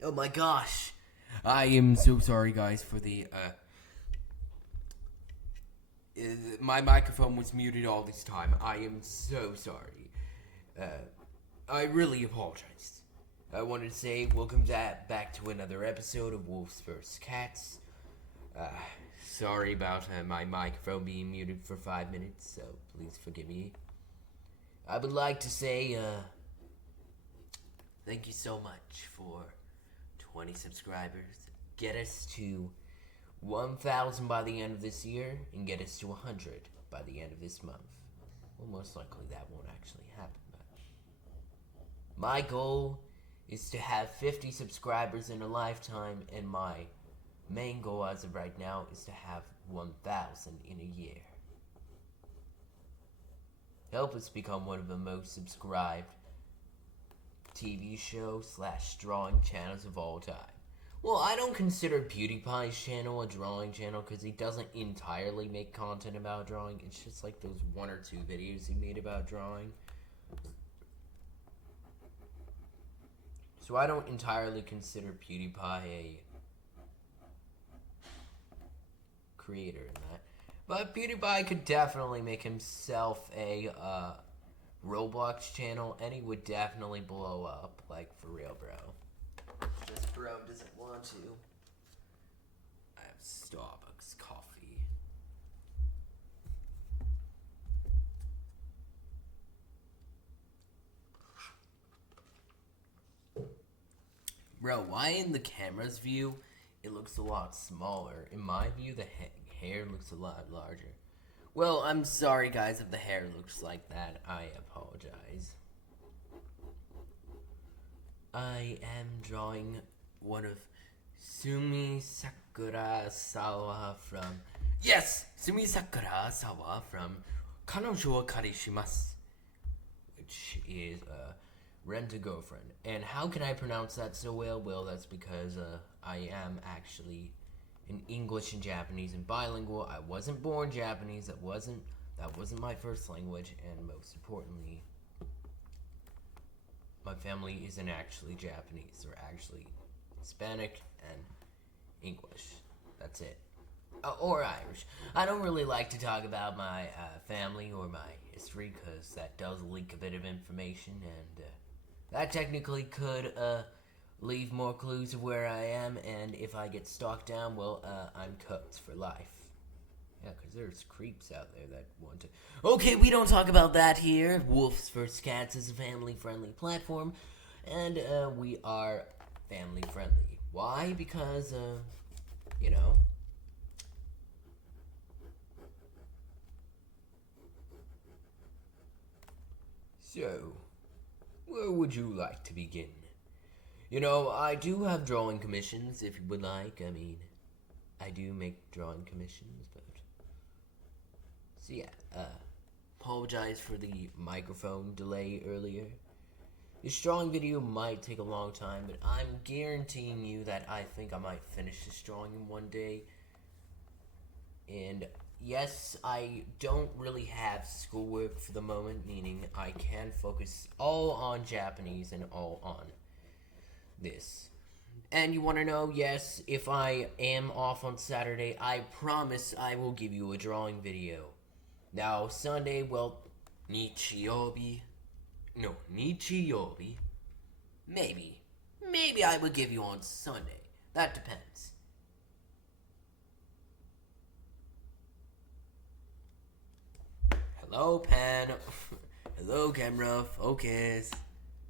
Oh my gosh. I am so sorry, guys, for my microphone was muted all this time. I am so sorry. I really apologize. I wanted to say welcome back to another episode of Wolves vs. Cats. Sorry about my microphone being muted for 5 minutes, so please forgive me. I would like to say thank you so much for 20 subscribers. Get us to 1,000 by the end of this year, and get us to 100 by the end of this month. Well, most likely that won't actually happen, but my goal is to have 50 subscribers in a lifetime, and my main goal as of right now is to have 1,000 in a year. Help us become one of the most subscribed TV show / drawing channels of all time. Well, I don't consider PewDiePie's channel a drawing channel because he doesn't entirely make content about drawing. It's just like those 1 or 2 videos he made about drawing. So I don't entirely consider PewDiePie a creator in that. But PewDiePie could definitely make himself a Roblox channel, and he would definitely blow up, like, for real, bro. Just bro doesn't want to. I have Starbucks coffee. Bro, why in the camera's view it looks a lot smaller? In my view, the hair looks a lot larger. Well, I'm sorry, guys, if the hair looks like that. I apologize. I am drawing one of Sumi Sakurasawa from... Yes! Sumi Sakurasawa from Kanojo Okarishimasu, which is Rent a Girlfriend. And how can I pronounce that so well? Well, that's because I am actually in English and Japanese and bilingual. I wasn't born Japanese. That wasn't my first language, and most importantly, my family isn't actually Japanese. They're actually Hispanic and English. That's it. Or Irish. I don't really like to talk about my family or my history because that does leak a bit of information, and that technically could leave more clues of where I am, and if I get stalked down, well, I'm cooked for life. Yeah, because there's creeps out there that want to... Okay, we don't talk about that here. Wolves vs. Cats is a family-friendly platform, and we are family-friendly. Why? Because, you know... So, where would you like to begin? You know, I do have drawing commissions, if you would like. I mean, I do make drawing commissions, but... So yeah, apologize for the microphone delay earlier. This drawing video might take a long time, but I'm guaranteeing you that I think I might finish this drawing in one day. And yes, I don't really have schoolwork for the moment, meaning I can focus all on Japanese and all on this. And you want to know, yes, if I am off on Saturday, I promise I will give you a drawing video. Now, Sunday, well, Nichiyobi, maybe I will give you on Sunday. That depends. Hello, pen. Hello, camera. Focus.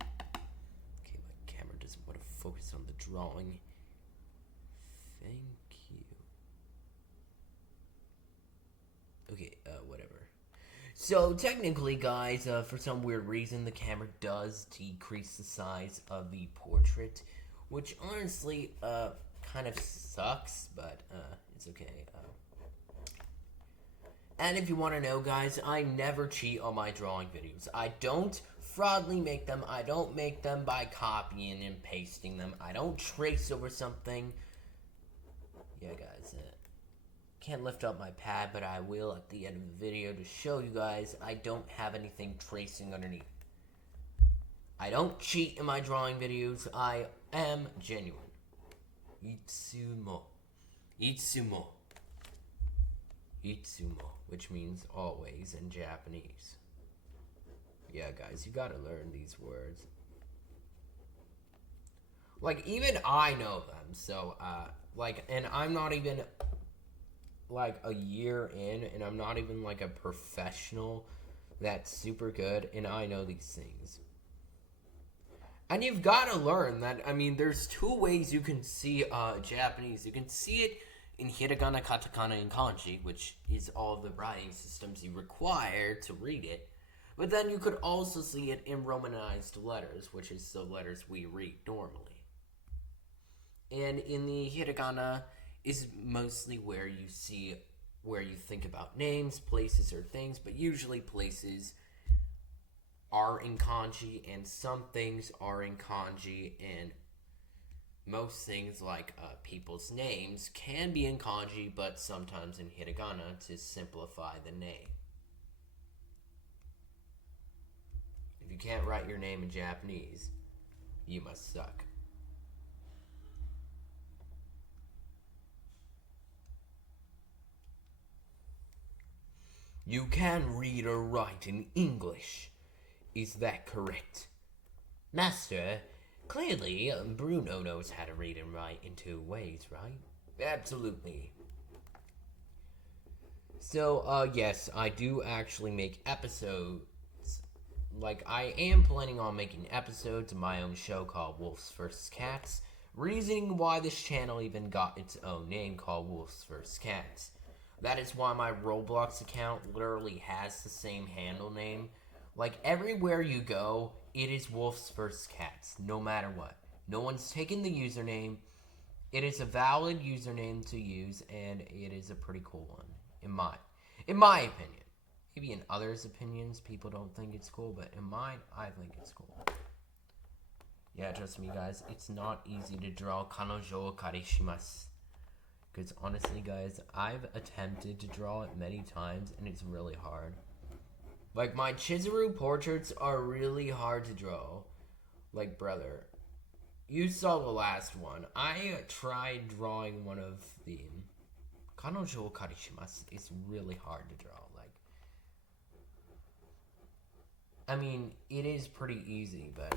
Okay, my camera doesn't want to focus on the drawing. Thank you. Okay, whatever. So, technically, guys, for some weird reason, the camera does decrease the size of the portrait, which honestly, kind of sucks, but, it's okay. And if you want to know, guys, I never cheat on my drawing videos. I don't fraudly make them. I don't make them by copying and pasting them. I don't trace over something. Yeah, guys, can't lift up my pad, but I will at the end of the video to show you guys I don't have anything tracing underneath. I don't cheat in my drawing videos. I am genuine. Itsumo. Itsumo. Itsumo, which means always in Japanese. Yeah, guys, you gotta learn these words. Like, even I know them, so, and I'm not even, like, a year in, and I'm not even, like, a professional that's super good, and I know these things. And you've got to learn that, I mean, there's two ways you can see Japanese. You can see it in hiragana, katakana, and kanji, which is all the writing systems you require to read it. But then you could also see it in romanized letters, which is the letters we read normally. And in the hiragana is mostly where you think about names, places, or things, but usually places are in kanji, and some things are in kanji, and most things like people's names can be in kanji, but sometimes in hiragana to simplify the name. If you can't write your name in Japanese, you must suck. You can read or write in English. Is that correct? Master, clearly Bruno knows how to read and write in two ways, right? Absolutely. So, yes, I do actually make episodes. Like, I am planning on making episodes of my own show called Wolves vs. Cats. Reasoning why this channel even got its own name called Wolves vs. Cats. That is why my Roblox account literally has the same handle name. Like, everywhere you go, it is Wolves vs. Cats, no matter what. No one's taken the username. It is a valid username to use, and it is a pretty cool one, in my opinion. Maybe in others' opinions, people don't think it's cool, but in mine, I think it's cool. Yeah, trust me, guys, it's not easy to draw Kanojo Okarishimasu. Because honestly, guys, I've attempted to draw it many times, and it's really hard. Like, my Chizuru portraits are really hard to draw. Like, brother, you saw the last one. I tried drawing one of the Kanojo Okarishimasu. It's really hard to draw. Like, I mean, it is pretty easy, but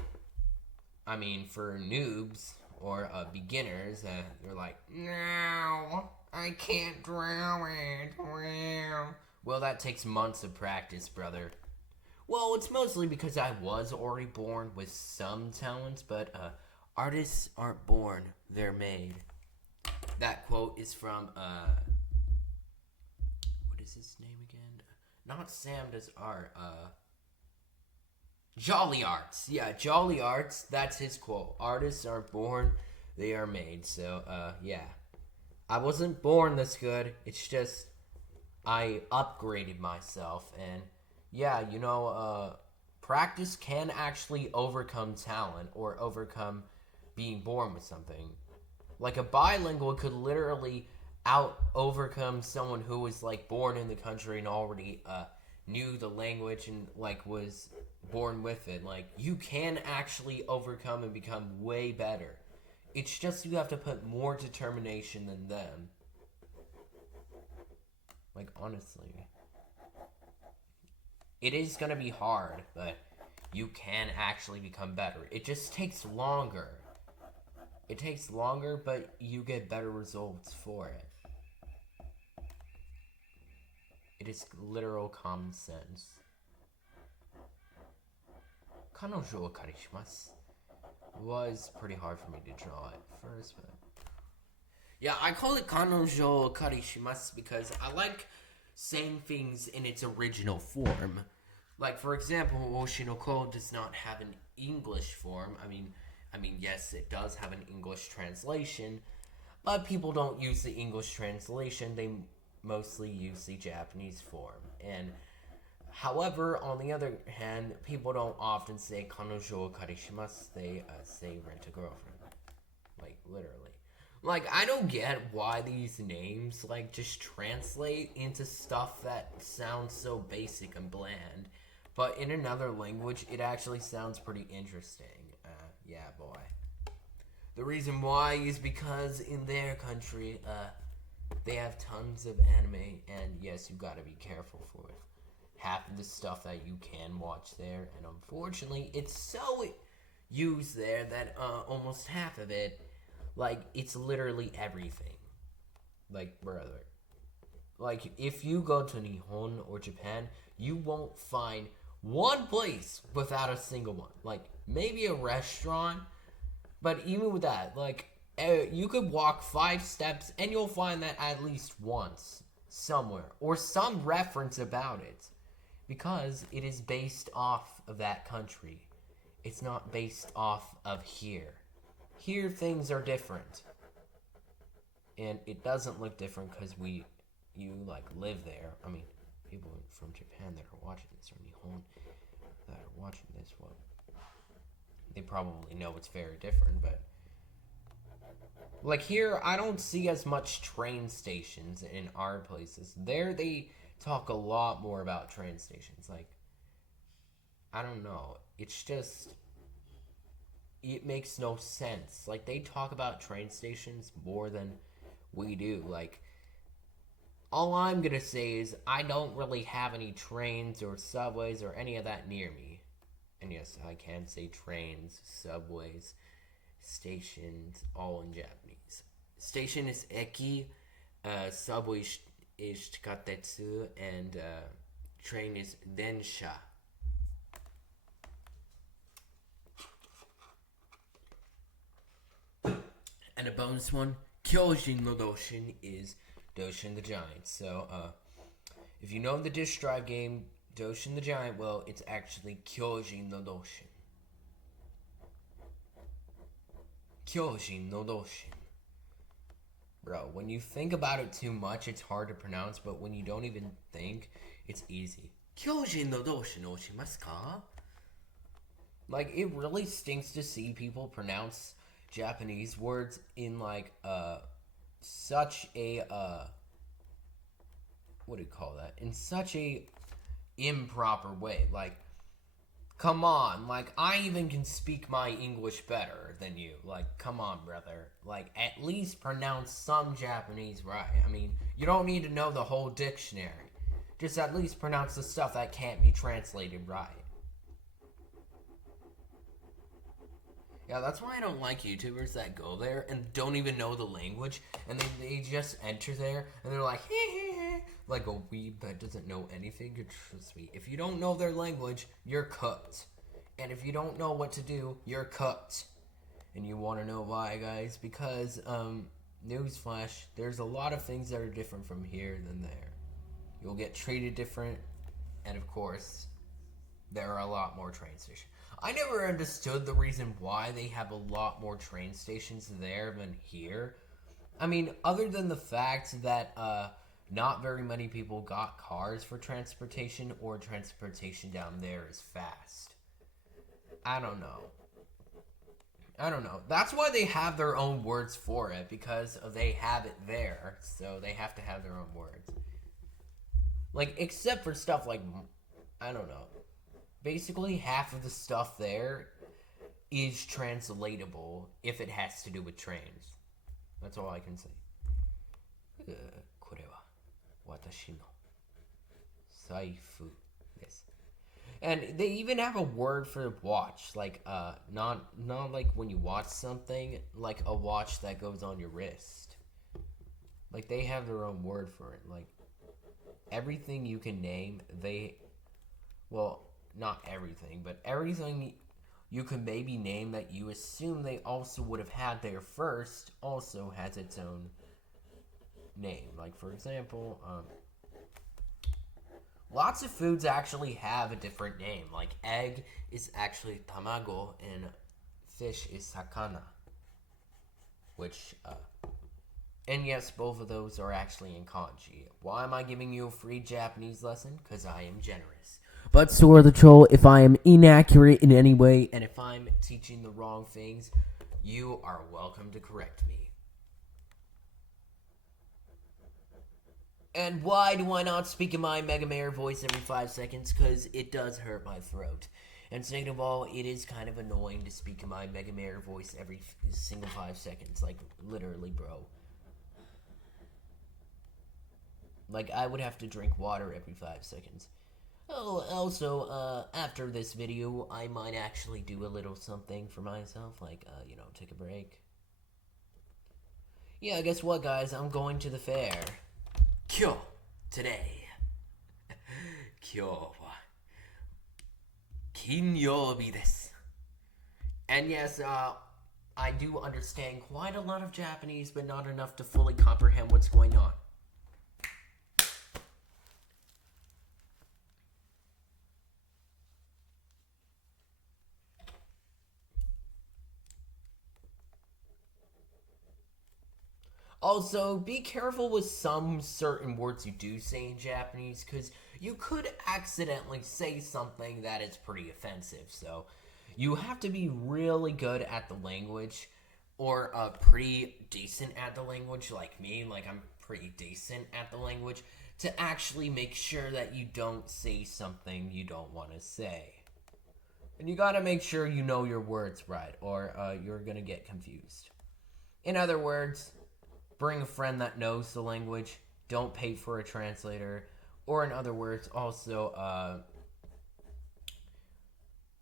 I mean, for noobs or beginners, they're like, no, I can't draw it. Well, that takes months of practice, brother. Well, it's mostly because I was already born with some talents, but artists aren't born, they're made. That quote is from, what is his name again? Not Sam Does Art, Jolly Arts. Yeah, Jolly Arts, that's his quote. Artists aren't born, they are made. So, yeah. I wasn't born this good, it's just I upgraded myself, and yeah, you know, practice can actually overcome talent or overcome being born with something. Like, a bilingual could literally overcome someone who was, like, born in the country and already knew the language and, like, was born with it. Like, you can actually overcome and become way better. It's just you have to put more determination than them. Like, honestly. It is gonna be hard, but you can actually become better. It just takes longer. It takes longer, but you get better results for it. It is literal common sense. Kanojo Okarishimasu was pretty hard for me to draw at first, but yeah, I call it Kanojo Okarishimasu because I like saying things in its original form. Like, for example, Oshinoko does not have an English form. I mean, yes, it does have an English translation, but people don't use the English translation. They mostly use the Japanese form. And however, on the other hand, people don't often say Kanojo Okarishimasu. They say rent a girlfriend. Like, literally. Like, I don't get why these names, like, just translate into stuff that sounds so basic and bland. But in another language, it actually sounds pretty interesting. Yeah, boy. The reason why is because in their country, they have tons of anime, and yes, you gotta be careful for it. Half of the stuff that you can watch there, and unfortunately, it's so used there that almost half of it, like, it's literally everything. Like, brother. Like, if you go to Nihon or Japan, you won't find one place without a single one. Like, maybe a restaurant, but even with that, like, you could walk 5 steps and you'll find that at least once somewhere, or some reference about it, because it is based off of that country. It's not based off of here. Here things are different, and it doesn't look different because you like live there. I mean, people from Japan that are watching this, or Nihon that are watching this, well, they probably know it's very different, but like here, I don't see as much train stations in our places. There, they talk a lot more about train stations. Like, I don't know. It's just, it makes no sense. Like, they talk about train stations more than we do. Like, all I'm gonna say is I don't really have any trains or subways or any of that near me. And yes, I can say trains, subways, stations, all in Japanese. Station is eki, subway is chikatetsu, and train is densha. And a bonus one, Kyojin no Doshin is Doshin the Giant. So, if you know the Disk Drive game, Doshin the Giant, well, it's actually Kyojin no Doshin. Kyojin no Doshin. Bro, when you think about it too much, it's hard to pronounce, but when you don't even think, it's easy. Kyojin no Doshin oshimasu ka? Like, it really stinks to see people pronounce Japanese words in, like, such a, what do you call that? In such a improper way. Like, come on. Like, I even can speak my English better than you. Like, come on, brother. Like, at least pronounce some Japanese right. I mean, you don't need to know the whole dictionary. Just at least pronounce the stuff that can't be translated right. Yeah, that's why I don't like YouTubers that go there and don't even know the language, and they just enter there, and they're like, like a weeb that doesn't know anything. Trust me, if you don't know their language, you're cooked. And if you don't know what to do, you're cooked. And you want to know why, guys? Because, newsflash, there's a lot of things that are different from here than there. You'll get treated different, and of course, there are a lot more train stations. I never understood the reason why they have a lot more train stations there than here. I mean, other than the fact that not very many people got cars for transportation, or transportation down there is fast. I don't know. That's why they have their own words for it, because they have it there, so they have to have their own words. Like, except for stuff like, I don't know. Basically, half of the stuff there is translatable if it has to do with trains. That's all I can say. これは私の財布です. And they even have a word for watch, like not like when you watch something, like a watch that goes on your wrist. Like, they have their own word for it. Like, everything you can name, well, not everything, but everything you could maybe name that you assume they also would have had there first also has its own name. Like, for example, lots of foods actually have a different name. Like, egg is actually tamago, and fish is sakana. Which, and yes, both of those are actually in kanji. Why am I giving you a free Japanese lesson? Because I am generous. But Sora the Troll, if I am inaccurate in any way, and if I'm teaching the wrong things, you are welcome to correct me. And why do I not speak in my Mega Mayor voice every 5 seconds? Because it does hurt my throat. And second of all, it is kind of annoying to speak in my Mega Mayor voice every single 5 seconds. Like, literally, bro. Like, I would have to drink water every 5 seconds. Oh, also, after this video, I might actually do a little something for myself. Like, take a break. Yeah, guess what, guys? I'm going to the fair. Kyo! Today. Kyo wa Kinyoubi desu. And yes, I do understand quite a lot of Japanese, but not enough to fully comprehend what's going on. Also, be careful with some certain words you do say in Japanese, because you could accidentally say something that is pretty offensive. So, you have to be really good at the language, or pretty decent at the language, like me. Like, I'm pretty decent at the language, to actually make sure that you don't say something you don't want to say. And you gotta make sure you know your words right, or you're gonna get confused. In other words, bring a friend that knows the language. Don't pay for a translator. Or in other words, also,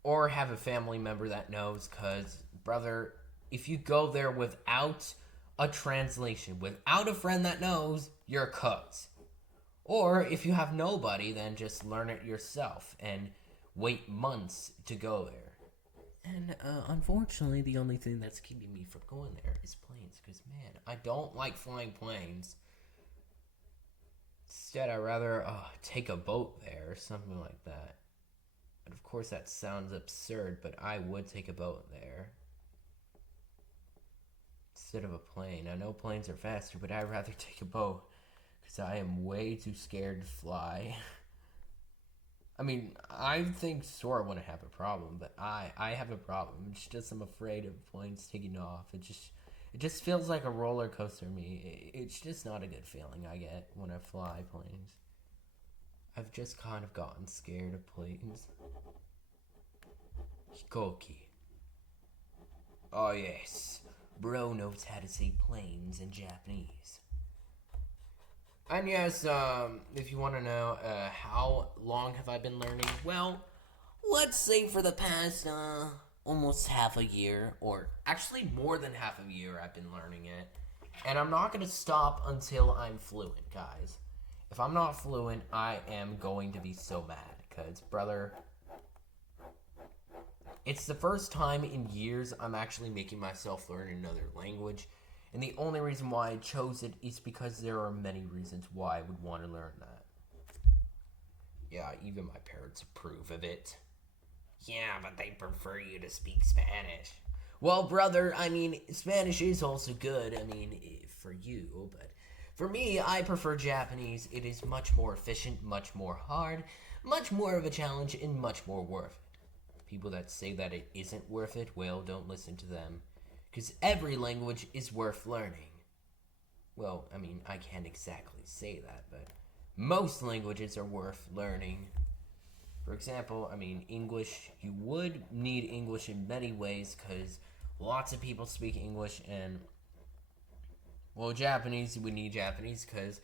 or have a family member that knows. Because, brother, if you go there without a translation, without a friend that knows, you're cooked. Or if you have nobody, then just learn it yourself and wait months to go there. And unfortunately, the only thing that's keeping me from going there is planes. Because, man, I don't like flying planes. Instead, I'd rather take a boat there or something like that. And of course, that sounds absurd, but I would take a boat there instead of a plane. I know planes are faster, but I'd rather take a boat because I am way too scared to fly. I mean, I think Sora wouldn't have a problem, but I have a problem. It's just I'm afraid of planes taking off. It just feels like a roller coaster to me. It's just not a good feeling I get when I fly planes. I've just kind of gotten scared of planes. Hikoki. Oh yes, bro knows how to say planes in Japanese. And yes, if you want to know how long have I been learning, well, let's say for the past almost half a year, or actually more than half a year I've been learning it. And I'm not going to stop until I'm fluent, guys. If I'm not fluent, I am going to be so mad. Because, brother, it's the first time in years I'm actually making myself learn another language. And the only reason why I chose it is because there are many reasons why I would want to learn that. Yeah, even my parents approve of it. Yeah, but they prefer you to speak Spanish. Well, brother, I mean, Spanish is also good, I mean, for you, but for me, I prefer Japanese. It is much more efficient, much more hard, much more of a challenge, and much more worth it. People that say that it isn't worth it, well, don't listen to them. Because every language is worth learning. Well, I mean, I can't exactly say that, but most languages are worth learning. For example, I mean, English, you would need English in many ways because lots of people speak English, and, well, Japanese, you would need Japanese because,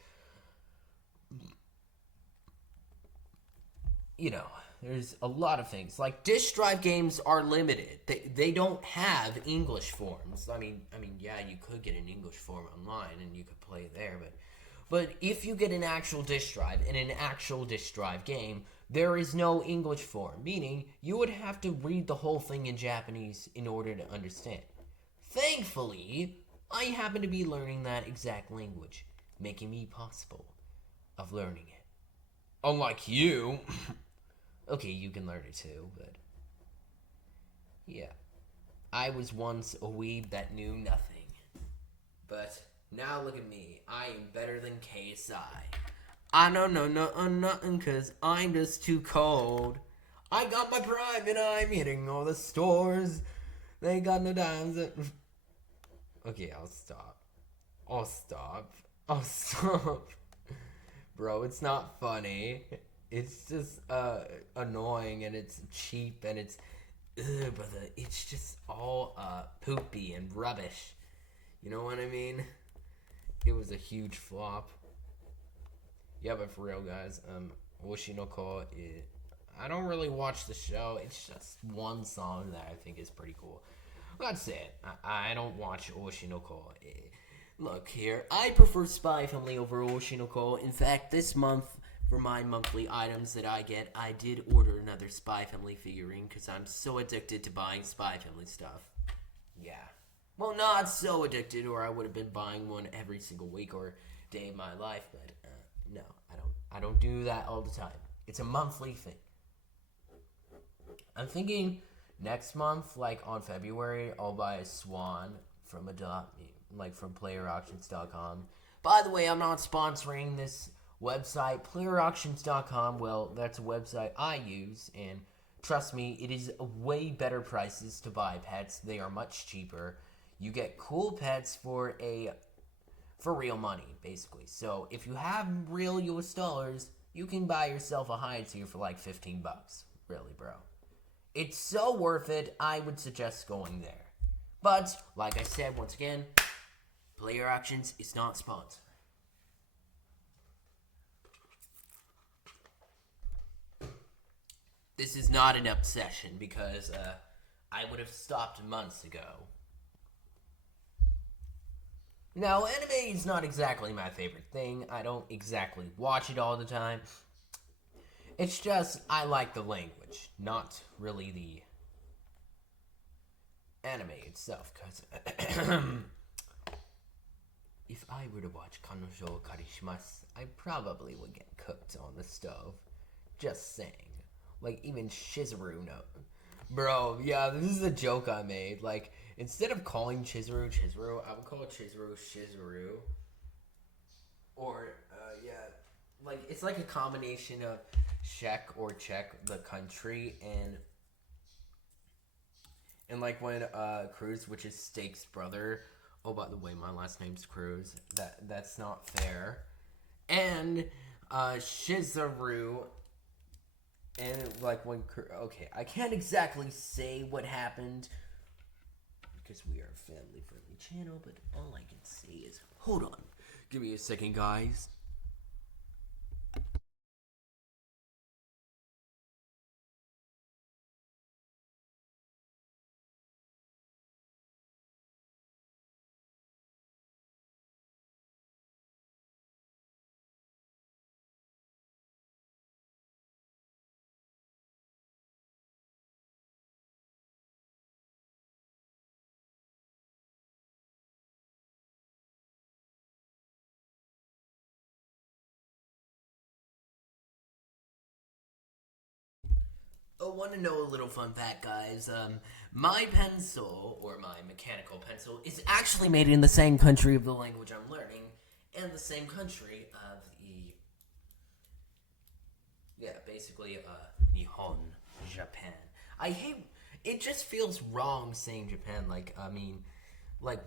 there's a lot of things. Like, disk drive games are limited. They don't have English forms. I mean, yeah, you could get an English form online and you could play there, but if you get an actual disk drive in an actual disk drive game, there is no English form, meaning you would have to read the whole thing in Japanese in order to understand. Thankfully, I happen to be learning that exact language, making me possible of learning it. Unlike you. Okay, you can learn it too, but yeah. I was once a weeb that knew nothing. But now look at me. I am better than KSI. I don't know nothing cause I'm just too cold. I got my prime and I'm hitting all the stores. They got no dimes. Okay, I'll stop. Bro, it's not funny. It's just annoying and it's cheap and it's brother, it's just all poopy and rubbish. You know what I mean? It was a huge flop. Yeah, but for real, guys, Oshinoko, I don't really watch the show. It's just one song that I think is pretty cool. That's it. I don't watch Oshinoko. Look here, I prefer Spy Family over Oshinoko. In fact, this month, for my monthly items that I get, I did order another Spy Family figurine because I'm so addicted to buying Spy Family stuff. Yeah. Well, not so addicted, or I would have been buying one every single week or day of my life. But no, I don't do that all the time. It's a monthly thing. I'm thinking next month, like on February, I'll buy a Swan from from playerauctions.com. By the way, I'm not sponsoring this website. Playerauctions.com, well, that's a website I use, and trust me, it is way better prices to buy pets. They are much cheaper. You get cool pets for real money, basically. So if you have real US dollars, you can buy yourself a high tier for like $15. Really, bro. It's so worth it. I would suggest going there. But, like I said, once again, Player Auctions is not sponsored. This is not an obsession because I would have stopped months ago. Now, anime is not exactly my favorite thing. I don't exactly watch it all the time. It's just, I like the language, not really the anime itself, because if I were to watch Kanojo Okarishimasu, I probably would get cooked on the stove. Just saying. Like, even Chizuru knows. Bro, yeah, this is a joke I made. Like, instead of calling Chizuru Chizuru, I would call Chizuru Shizuru. Or, yeah, like, it's like a combination of Czech, the country, and like when Cruz, which is Steak's brother. Oh, by the way, my last name's Cruz. That's not fair. And Shizuru. And like when okay, I can't exactly say what happened because we are a family-friendly channel, but all I can say is, hold on, give me a second, guys. Oh, want to know a little fun fact, guys? My pencil, or my mechanical pencil, is actually made in the same country of the language I'm learning, and the same country of basically, Nihon, Japan. I hate, it just feels wrong saying Japan,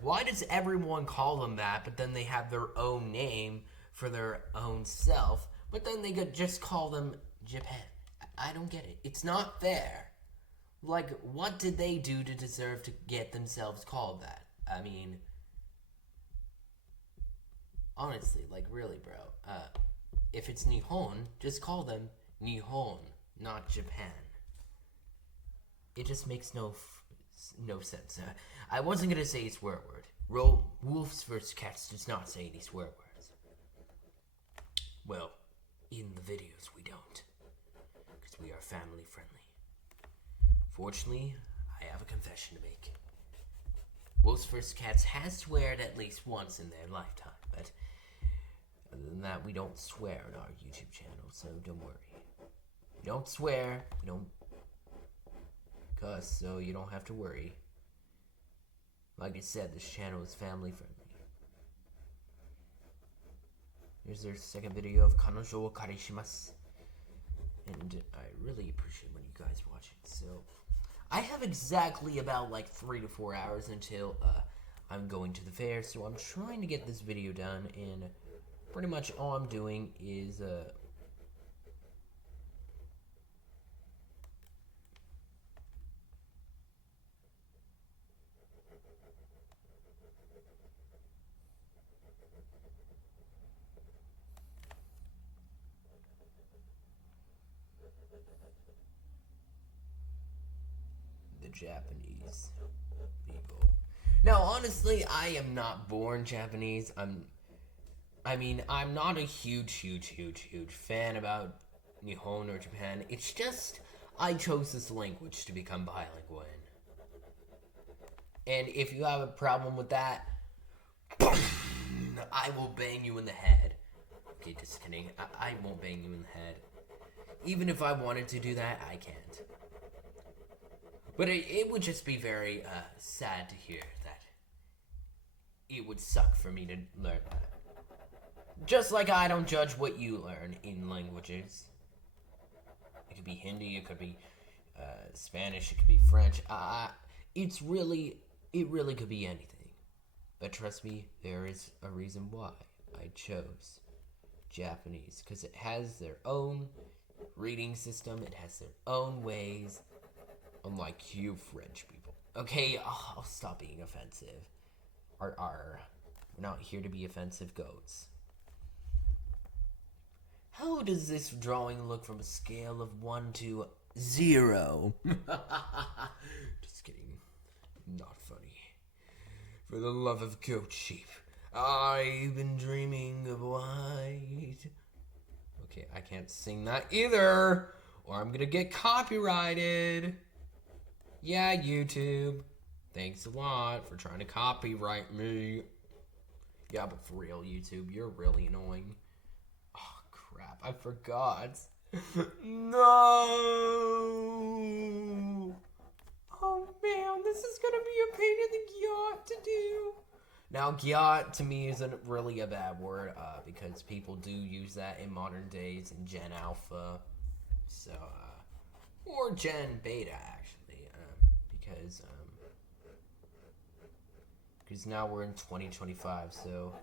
why does everyone call them that, but then they have their own name for their own self, but then they could just call them Japan? I don't get it. It's not fair. Like, what did they do to deserve to get themselves called that? I mean, honestly, like, really, bro. If it's Nihon, just call them Nihon, not Japan. It just makes no sense. I wasn't gonna say a swear word. Wolves vs. Cats does not say any swear words. Well, in the videos we don't. We are family friendly. Fortunately, I have a confession to make. Wolves vs. Cats has sweared at least once in their lifetime, but other than that, we don't swear on our YouTube channel, so don't worry. We don't swear, we don't cuss, so you don't have to worry. Like I said, this channel is family friendly. Here's their second video of Kanojo Okarishimasu. And I really appreciate when you guys watch it. So, I have exactly about like 3 to 4 hours until I'm going to the fair. So I'm trying to get this video done in Pretty much all I'm doing is the Japanese people. Now, honestly, I am not born Japanese. I'm not a huge fan about Nihon or Japan. It's just I chose this language to become bilingual in. And if you have a problem with that, I will bang you in the head. Okay, just kidding. I won't bang you in the head. Even if I wanted to do that, I can't. But it would just be very sad to hear that it would suck for me to learn that. Just like I don't judge what you learn in languages. It could be Hindi, it could be Spanish, it could be French. It really could be anything. But trust me, there is a reason why I chose Japanese. Because it has their own reading system, it has their own ways. Unlike you French people. Okay, I'll stop being offensive. We're not here to be offensive goats. How does this drawing look from a scale of 1 to 0? Just kidding. Not funny. For the love of goat sheep, I've been dreaming of white. Okay, I can't sing that either, or I'm gonna get copyrighted. Yeah, YouTube. Thanks a lot for trying to copyright me. Yeah, but for real, YouTube, you're really annoying. Oh, crap. I forgot. No! Oh, man. This is gonna be a pain in the gyat to do. Now, gyat to me isn't really a bad word because people do use that in modern days in Gen Alpha. So, or Gen Beta, actually. Because now we're in 2025, so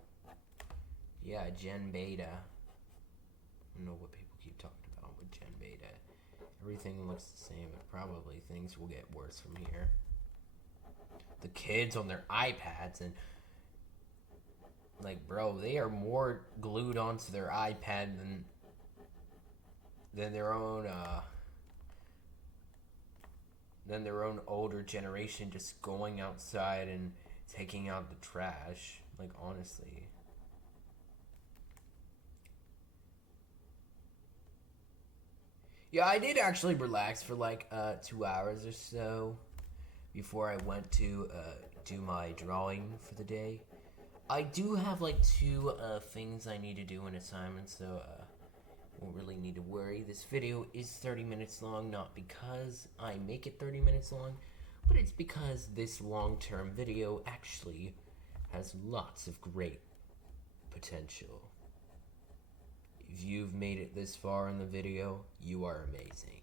yeah, Gen Beta. I don't know what people keep talking about with Gen Beta. Everything looks the same, but probably things will get worse from here. The kids on their iPads and like, bro, they are more glued onto their iPad than their own older generation just going outside and taking out the trash. Like, honestly. Yeah, I did actually relax for like 2 hours or so before I went to do my drawing for the day. I do have like 2 things I need to do in assignments, so won't really need to worry. This video is 30 minutes long, not because I make it 30 minutes long, but it's because this long-term video actually has lots of great potential. If you've made it this far in the video, you are amazing.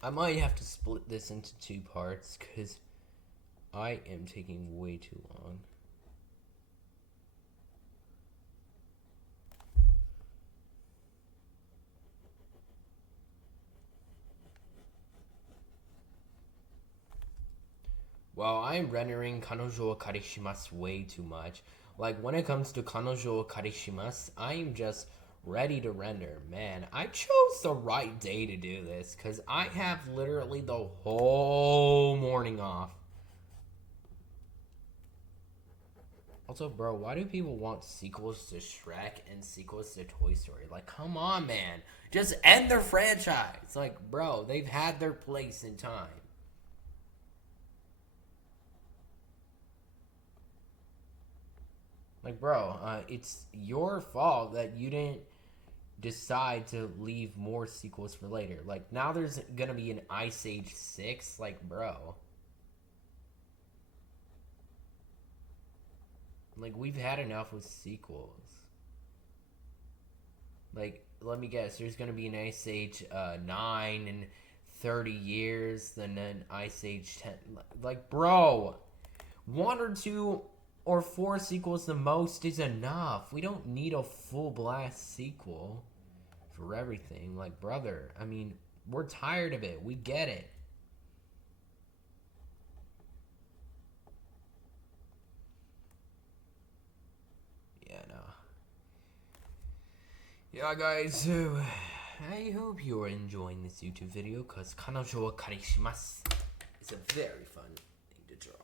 I might have to split this into 2 parts because I am taking way too long. Well, I'm rendering Kanojo Okarishimasu way too much. Like, when it comes to Kanojo Okarishimasu, I'm just ready to render. Man, I chose the right day to do this, because I have literally the whole morning off. Also, bro, why do people want sequels to Shrek and sequels to Toy Story? Like, come on, man. Just end their franchise. Like, bro, they've had their place in time. Like, bro, it's your fault that you didn't decide to leave more sequels for later. Like, now there's gonna be an Ice Age 6. Like, bro. Like, we've had enough with sequels. Like, let me guess, there's gonna be an Ice Age 9 in 30 years, then an Ice Age 10. Like, bro, one or two or four sequels the most is enough. We don't need a full blast sequel for everything. Like, brother, I mean, we're tired of it. We get it. Yeah, no. Yeah, guys, so I hope you're enjoying this YouTube video, because Kanojo Okarishimasu is a very fun thing to draw.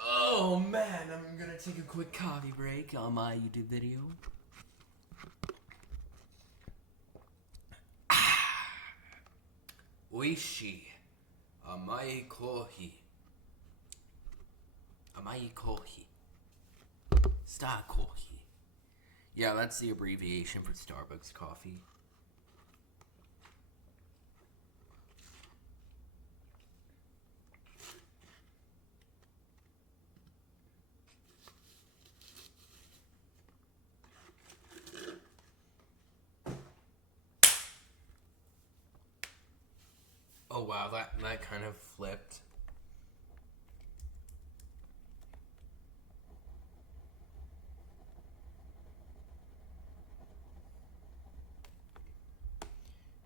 Oh man, I'm gonna take a quick coffee break on my YouTube video. Oishi amai kohi. Amai kohi. Star kohi. Yeah, that's the abbreviation for Starbucks coffee. Oh wow, that kind of flipped.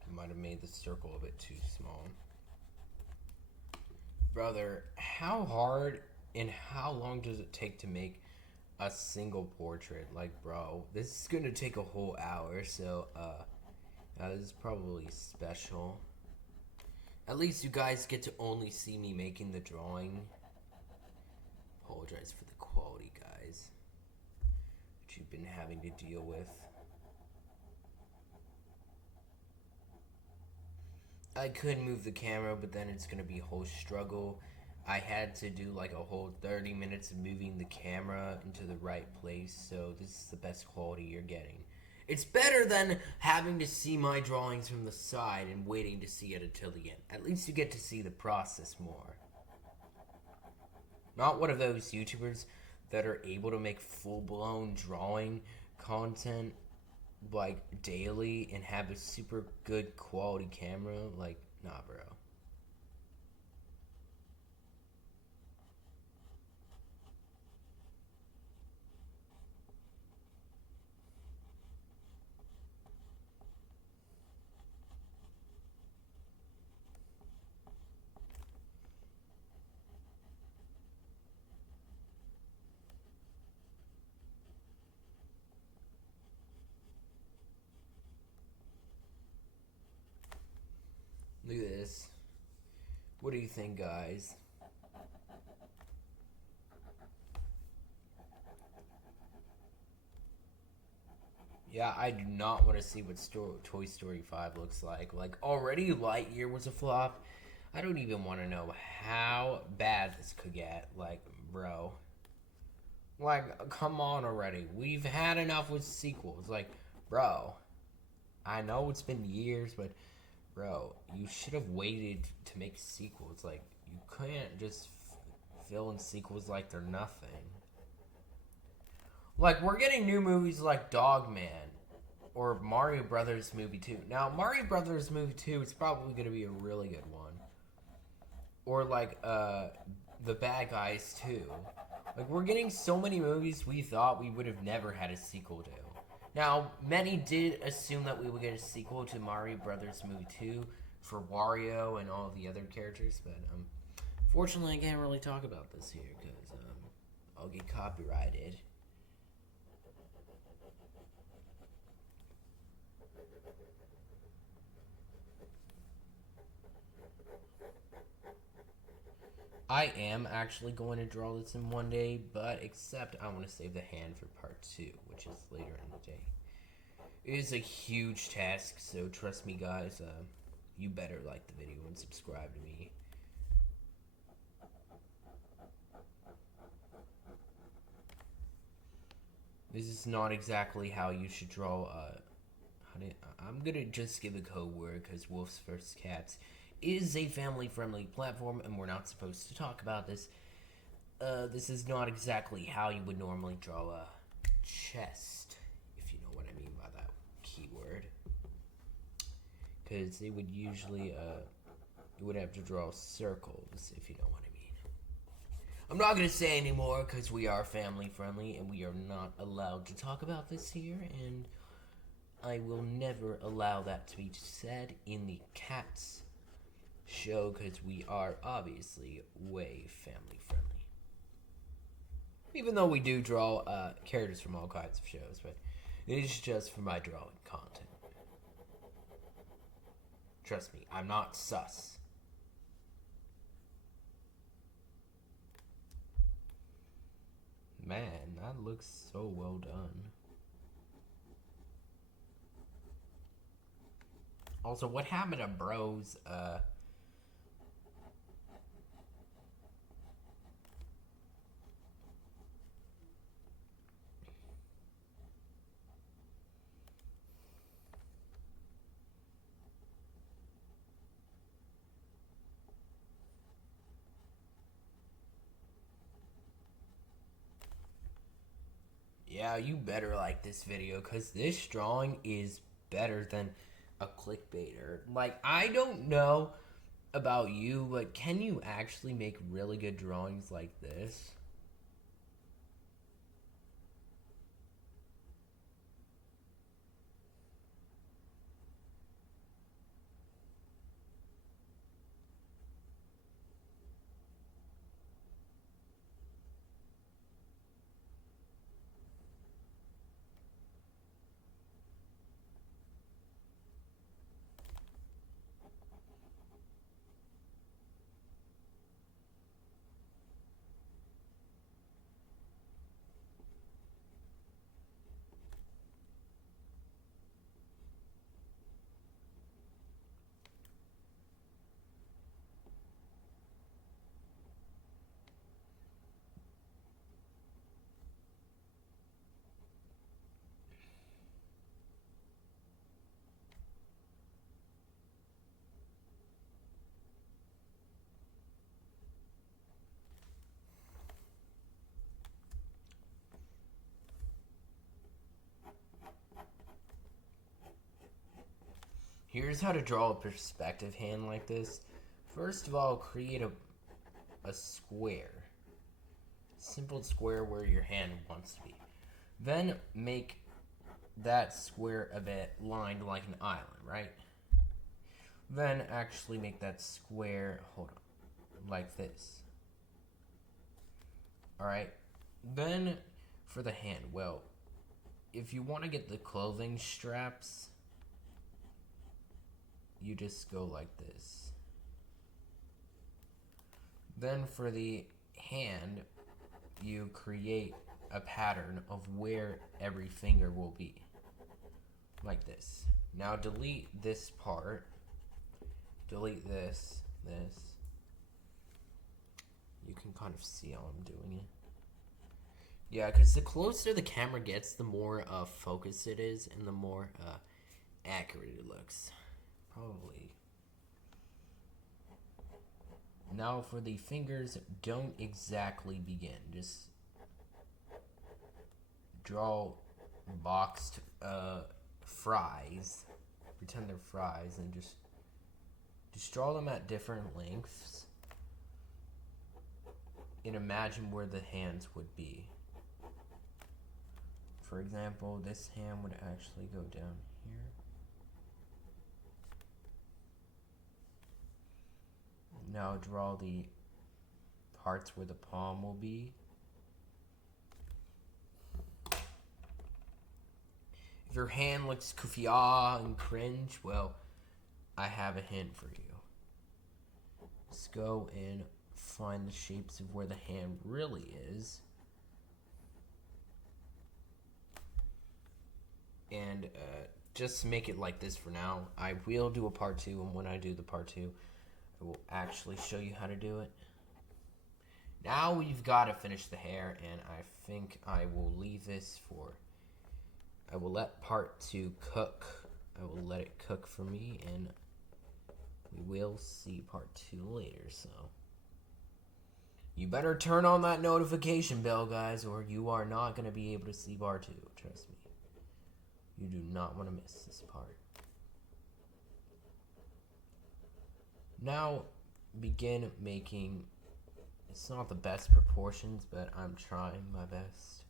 I might have made the circle a bit too small. Brother, how hard and how long does it take to make a single portrait? Like, bro, this is gonna take a whole hour, so this is probably special. At least you guys get to only see me making the drawing. Apologize for the quality, guys, that you've been having to deal with. I could move the camera, but then it's gonna be a whole struggle. I had to do like a whole 30 minutes of moving the camera into the right place, so this is the best quality you're getting. It's better than having to see my drawings from the side and waiting to see it until the end. At least you get to see the process more. Not one of those YouTubers that are able to make full-blown drawing content like daily and have a super good quality camera. Like, nah, bro. Look at this. What do you think, guys? Yeah, I do not want to see what Toy Story 5 looks like. Like, already Lightyear was a flop. I don't even want to know how bad this could get. Like, bro. Like, come on already. We've had enough with sequels. Like, bro. I know it's been years, but, bro, you should have waited to make sequels. Like, you can't just fill in sequels like they're nothing. Like, we're getting new movies like Dogman or Mario Brothers Movie 2. Now, Mario Brothers Movie 2 is probably going to be a really good one. Or, like, The Bad Guys 2. Like, we're getting so many movies we thought we would have never had a sequel to. Now, many did assume that we would get a sequel to Mario Brothers Movie 2 for Wario and all the other characters, but, fortunately I can't really talk about this here, because, I'll get copyrighted. I am actually going to draw this in one day, but except I want to save the hand for part 2, which is later in the day. It is a huge task, so trust me, guys, you better like the video and subscribe to me. This is not exactly how you should draw I'm gonna just give a code word, because Wolf's vs. Cats is a family-friendly platform, and we're not supposed to talk about this. This is not exactly how you would normally draw a chest, if you know what I mean by that. keyword. Because it would usually, you would have to draw circles, if you know what I mean. I'm not going to say anymore because we are family friendly and we are not allowed to talk about this here, and I will never allow that to be said in the Cats show because we are obviously way family friendly. Even though we do draw characters from all kinds of shows, but it is just for my drawing content. Trust me, I'm not sus. Man, that looks so well done. Also, what happened to Bro's, yeah, you better like this video, because this drawing is better than a clickbaiter. Like, I don't know about you, but can you actually make really good drawings like this? Here's how to draw a perspective hand like this. First of all, create a square. Simple square where your hand wants to be. Then make that square a bit lined like an island, right? Then actually make that square, hold on, like this. Alright? Then for the hand, well, if you want to get the clothing straps, you just go like this. Then for the hand, you create a pattern of where every finger will be. Like this. Now delete this part. Delete this. You can kind of see how I'm doing it. Yeah, because the closer the camera gets, the more focused it is and the more accurate it looks. Probably. Now for the fingers, don't exactly begin. Just draw boxed fries. Pretend they're fries and just draw them at different lengths. And imagine where the hands would be. For example, this hand would actually go down here. Now draw the parts where the palm will be. If your hand looks kufiya and cringe, well, I have a hint for you. Just go and find the shapes of where the hand really is. And just make it like this for now. I will do a part 2, and when I do the part 2, I will actually show you how to do it. Now we've got to finish the hair, and I think I will leave this for... I will let part 2 cook. I will let it cook for me, and we will see part 2 later, so... You better turn on that notification bell, guys, or you are not going to be able to see part 2, trust me. You do not want to miss this part. Now, begin making, it's not the best proportions, but I'm trying my best.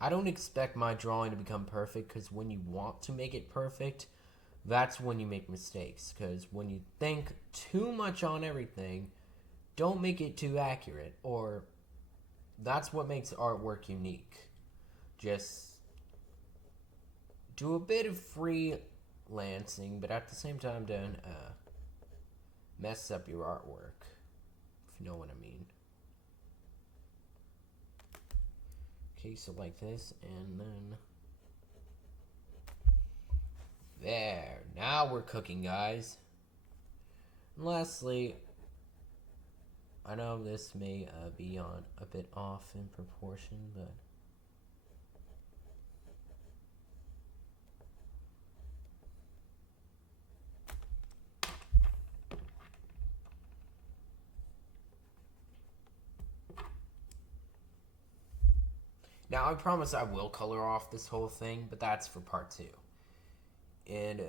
I don't expect my drawing to become perfect, because when you want to make it perfect, that's when you make mistakes. Because when you think too much on everything, don't make it too accurate, or that's what makes artwork unique. Just do a bit of freelancing, but at the same time don't mess up your artwork, if you know what I mean. Okay, so like this, and then there. Now we're cooking, guys. And lastly, I know this may be on a bit off in proportion, but now I promise I will color off this whole thing, but that's for part 2. And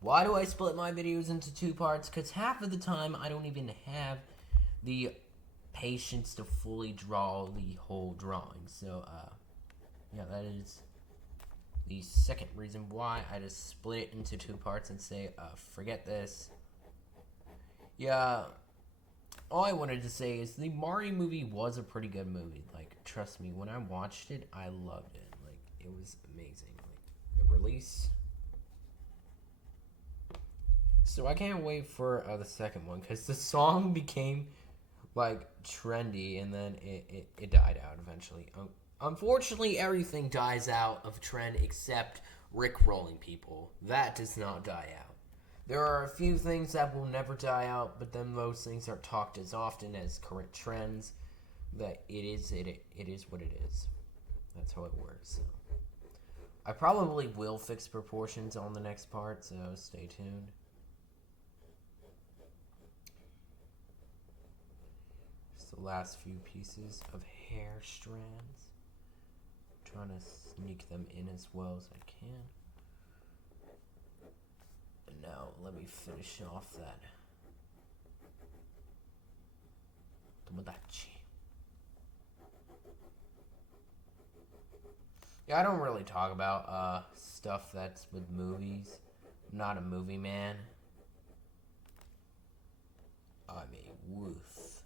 why do I split my videos into 2 parts? Because half of the time I don't even have the patience to fully draw the whole drawing. So, yeah, that is the second reason why I just split it into 2 parts and say, forget this. Yeah, all I wanted to say is the Mario movie was a pretty good movie. Like, trust me, when I watched it, I loved it. Like, it was amazing. Like, the release. So I can't wait for the second one, because the song became, like, trendy, and then it died out eventually. Unfortunately, everything dies out of trend except Rickrolling people. That does not die out. There are a few things that will never die out, but then those things are talked as often as current trends. That it is what it is. That's how it works. So. I probably will fix proportions on the next part, so stay tuned. Just the last few pieces of hair strands. I'm trying to sneak them in as well as I can. And now let me finish off that tomodachi. Yeah, I don't really talk about stuff that's with movies. I'm not a movie man. I'm a woof.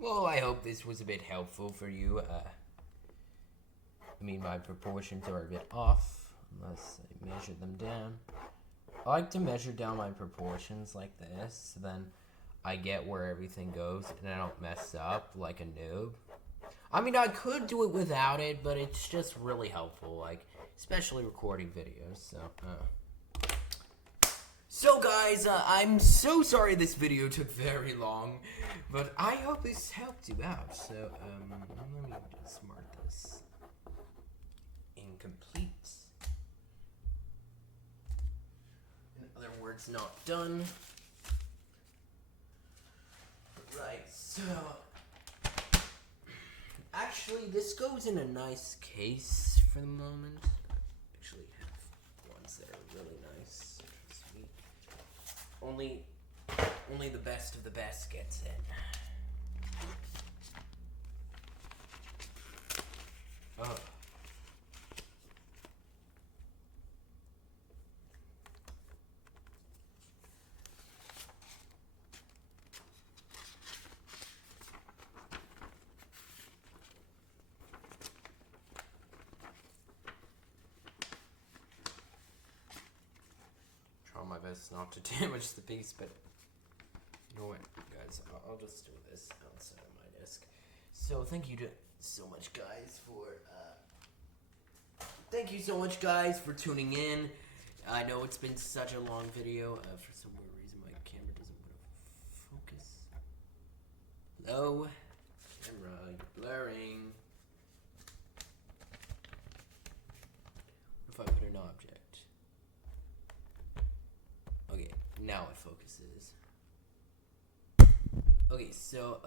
Well, I hope this was a bit helpful for you. I mean, my proportions are a bit off, unless I measure them down. I like to measure down my proportions like this, so then I get where everything goes, and I don't mess up like a noob. I mean, I could do it without it, but it's just really helpful, like, especially recording videos, so, So guys, I'm so sorry this video took very long, but I hope this helped you out. So, let me just mark this incomplete. In other words, not done. Right, so, actually, this goes in a nice case for the moment. I actually have ones that are really nice. Only the best of the best gets in. Oh. Try my best not to damage the piece, but you know what, guys, I'll just do this outside of my desk. So thank you so much, guys, for tuning in. I know it's been such a long video. For some weird reason, my camera doesn't want to focus. Hello? Camera, blurring. If I put an object. Okay, now it focuses. Okay, so,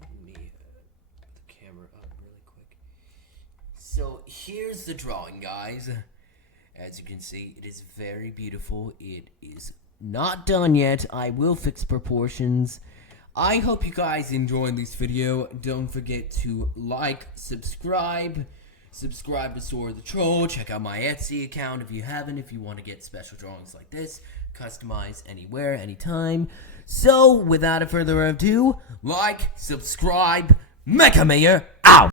let me put the camera up really quick. So, here's the drawing, guys. As you can see, it is very beautiful. It is not done yet. I will fix proportions. I hope you guys enjoyed this video. Don't forget to like, subscribe to Sora the Troll. Check out my Etsy account if you haven't, if you want to get special drawings like this, customized anywhere, anytime. So, without further ado, like, subscribe, Mecha Mayor, out!